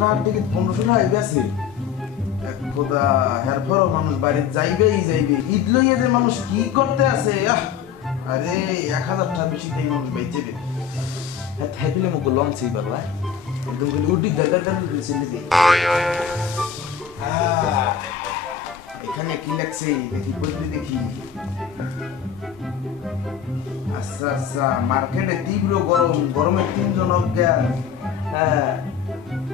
টাকার টিকিট 1500 টাকা গেছে খোদা এরপরও মানুষ বাইরে যাইবেই যাইবে ঈদ লইয়া যে মানুষ কি করতে আছে আরে 1000 টাকা বেশি তাই মানুষ বেচেবে থাইপিলে মুখ লঞ্চ এই বাবা একদম খালি উডি গাগার গান দিয়েছে দিদি এখানে কি লাগছে দেখি বলতে দেখি আচ্ছা আচ্ছা মার্কেটে তীব্র গরমে 3 জন অজ্ঞান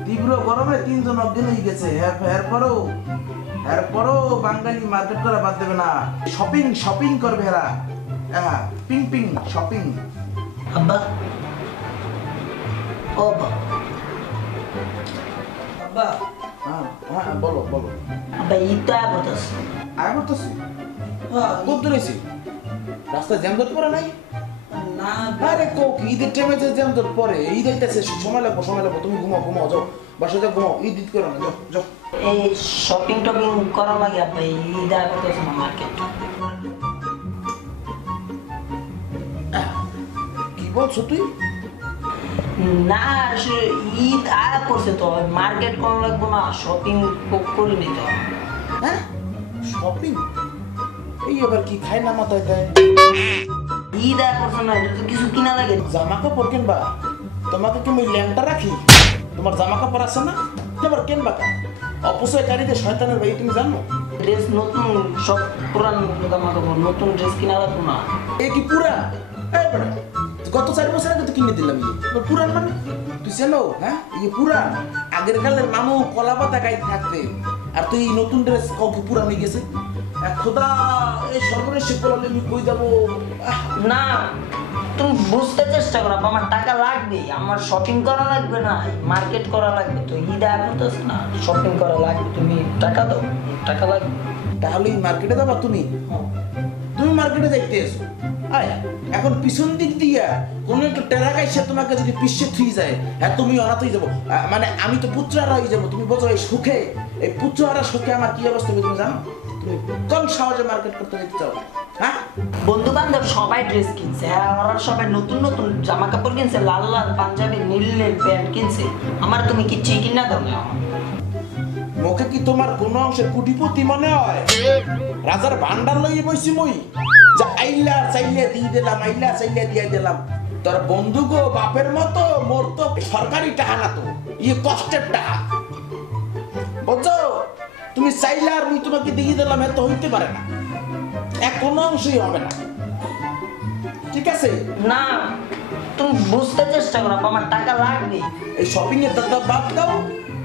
তীব্র গরমে 3 জন অজ্ঞান হয়ে গেছে এরপরও বাঙালি মার্কেট করা বাদ দেবে না শপিং করবে এরা পিং শপিং আব্বা ও আব্বা বলো আব্বা ঈদটা করতেছি খুব দূরেছি রাস্তায় জ্যাম ধরতে পারে নাই না আরে কোক ঈদের টাইমে যে জ্যাম ধরতে পরে ঈদ আইতেছে সময় লাগবো তুমি ঘুমাও যাও বাসা যাও ঘুমাও ঈদ করো না যাও এই শপিং টপিং করা লাগে আব্বা ঈদটা করতেছে না মার্কেট কি বলছো তুই না ঈদ আয়া করছে তো মার্কেট করা লাগবো না শপিং করে নিতে হবে হ্যাঁ শপিং এই এবার কি খাই না মাথায় দেয় ঈদ আয়া করছে না এটা তো কিছু কিনা লাগে জামা কাপড় কিনবা তোমাকে কি আমি ল্যাংটা রাখি তোমার জামা কাপড় আছে না তোমার কিনবা কা অপচয়কারীদের শয়তানের ভাই তুমি জানো ড্রেস নতুন সব পুরান জামা কাপড় নতুন ড্রেস কিনা লাগবো না এ কি পুরান এই বড় গত 4 বছর আগে তো কিনে দিলাম পুরান মানে তুই জানো হ্যাঁ এই পুরান আগের কালের মামু কলা পাতা গায়ে থাকতে আর তুই নতুন ড্রেস কাউকে পুরান হয়ে গেছে খোদা এই সর্বনেশে পড়ালে আমি কই যাবো না তুমি বুঝতে চেষ্টা করো আমার টাকা লাগবে আমার শপিং করা লাগবে না মার্কেট করা লাগবে তো ঈদ এখন তো না শপিং করা লাগবে তুমি টাকা দাও টাকা লাগবে তাহলে মার্কেটে যাবা তুমি মার্কেটে যাইতে এসো এখন পিছন দিক দিয়া কোন একটা টেরা গাইছে তোমাকে যদি পিছে থুই যায় তুমি অনাথ হয়ে যাবো মানে আমি তো পুত্রহারা হয়ে যাবো তুমি বোঝো এই সুখে এই পুত্রহারা সুখে আমার কি অবস্থা হবে তুমি জানো তুমি কোন সহজে মার্কেট করতে যেতে চাও হ্যাঁ বন্ধু বান্ধব সবাই ড্রেস কিনছে ওরা সবাই নতুন নতুন জামা কাপড় কিনছে লাল লাল পাঞ্জাবি নীল নীল প্যান্ট কিনছে আমার তুমি কি চিকিন না দাও না মুখে কি তোমার কোন অংশে কুটিপতি মনে হয় রাজার ভান্ডার লইয়ে বইছি মই যা আইলা চাইলে দিয়ে দিলাম আইলা চাইলে দিয়ে দিলাম তোর বন্ধু গো বাপের মতো মোর তো সরকারি টাকা না তো কষ্টের টাকা বুঝছো তুমি চাইলে আর আমি তোমাকে দিয়ে দিলাম এত হইতে পারে না কোনো অংশই হবে না ঠিক আছে না তুমি বুঝতে চেষ্টা করো আমার টাকা লাগবে এই শপিং এর দাদা বাদ দাও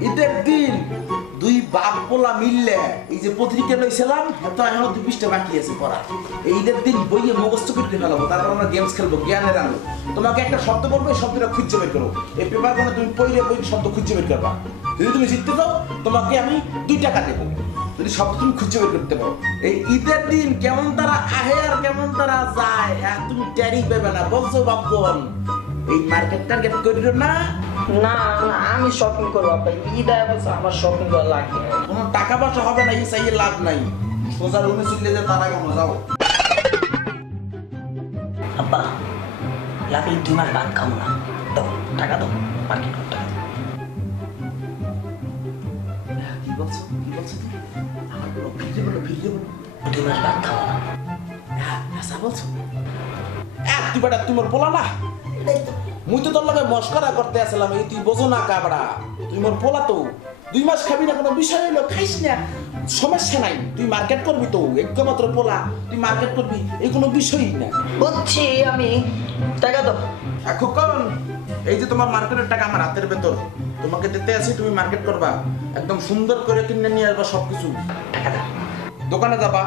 ঈদের দিন দুই বাপ পোলা মিললে এই যে পত্রিকা লইছিলাম এত এখনো 2 পৃষ্ঠা বাকি আছে পড়া এই ঈদের দিন বইয়ে মুখস্থ করতে ফেলাবো তারপর আমরা গেমস খেলবো জ্ঞানের আলো তোমাকে একটা শব্দ বলবো এই শব্দটা খুঁজে বের করো এই পেপার কোনো তুমি পড়ে বই শব্দ খুঁজে বের করবা যদি তুমি জিততে চাও তোমাকে আমি 2 টাকা দেবো যদি শব্দ তুমি খুঁজে বের করতে পারো এই ঈদের দিন কেমন তারা আহে আর কেমন তারা যায় তুমি ট্যারি পাবে না বলছো বাপন এই মার্কেট টার্গেট করিও না না আমি শপিং করবো আপনি ঈদ আছে আমার শপিং করা লাগবে কোনো টাকা পয়সা হবে না এই চাইয়ে লাভ নাই সোজা রুমে চলে যে তারা কেন যাও আব্বা লাগলে 2 মাস বাদ খাবো না দাও টাকা দাও মার্কেট করতে কি বলছো আমার বলো ভিড়ে বলো 2 মাস বাদ খাবো না আচ্ছা বলছো তুই বেটা তোমার পোলা না মুই তো তোর লগে মস্করা করতে আসলাম এই তুই বোঝো না কাবড়া তুই মোর পোলা তো 2 মাস খাবি না কোনো বিষয় হইলো খাইস না সমস্যা নাই তুই মার্কেট করবি তো একমাত্র পোলা তুই মার্কেট করবি এই কোনো বিষয়ই না বুঝছি আমি টাকা দাও এখন এই যে তোমার মার্কেটের টাকা আমার হাতের ভেতর তোমাকে দিতে আছি তুমি মার্কেট করবা একদম সুন্দর করে কিনে নিয়ে আসবা সবকিছু টাকা দাও দোকানে যাবা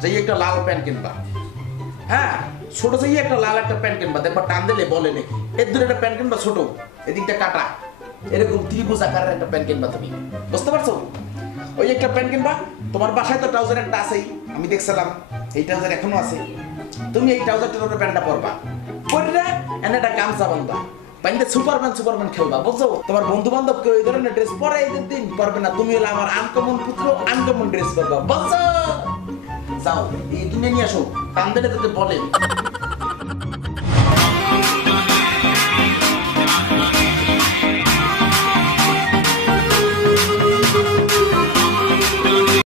যাই একটা লাল প্যান্ট কিনবা হ্যাঁ ছোট যাই একটা লাল একটা প্যান্ট কিনবা দেখবা টান দিলে বলে নাকি এর দূরে একটা প্যান্ট কিনবা ছোট এদিকটা কাটা এরকম ত্রিভুজ আকারের একটা প্যান্ট কিনবা তুমি বুঝতে পারছো ওই একটা প্যান্ট কিনবা তোমার বাসায় তো ট্রাউজার একটা আছেই আমি দেখছিলাম এই ট্রাউজার এখনো আছে তুমি এই ট্রাউজারটার উপরে প্যান্টটা পরবা পরে এনে একটা গামছা বাঁধবা বাইন্দে সুপারম্যান খেলবা বুঝছো তোমার বন্ধু বান্ধব কেউ এই ধরনের ড্রেস পরে ঈদের দিন পরবে না তুমি হলে আমার আনকমন পুত্র আনকমন ড্রেস করবা বুঝছো যাও এই কিনে নিয়ে আসো টান দিলে তোকে বলে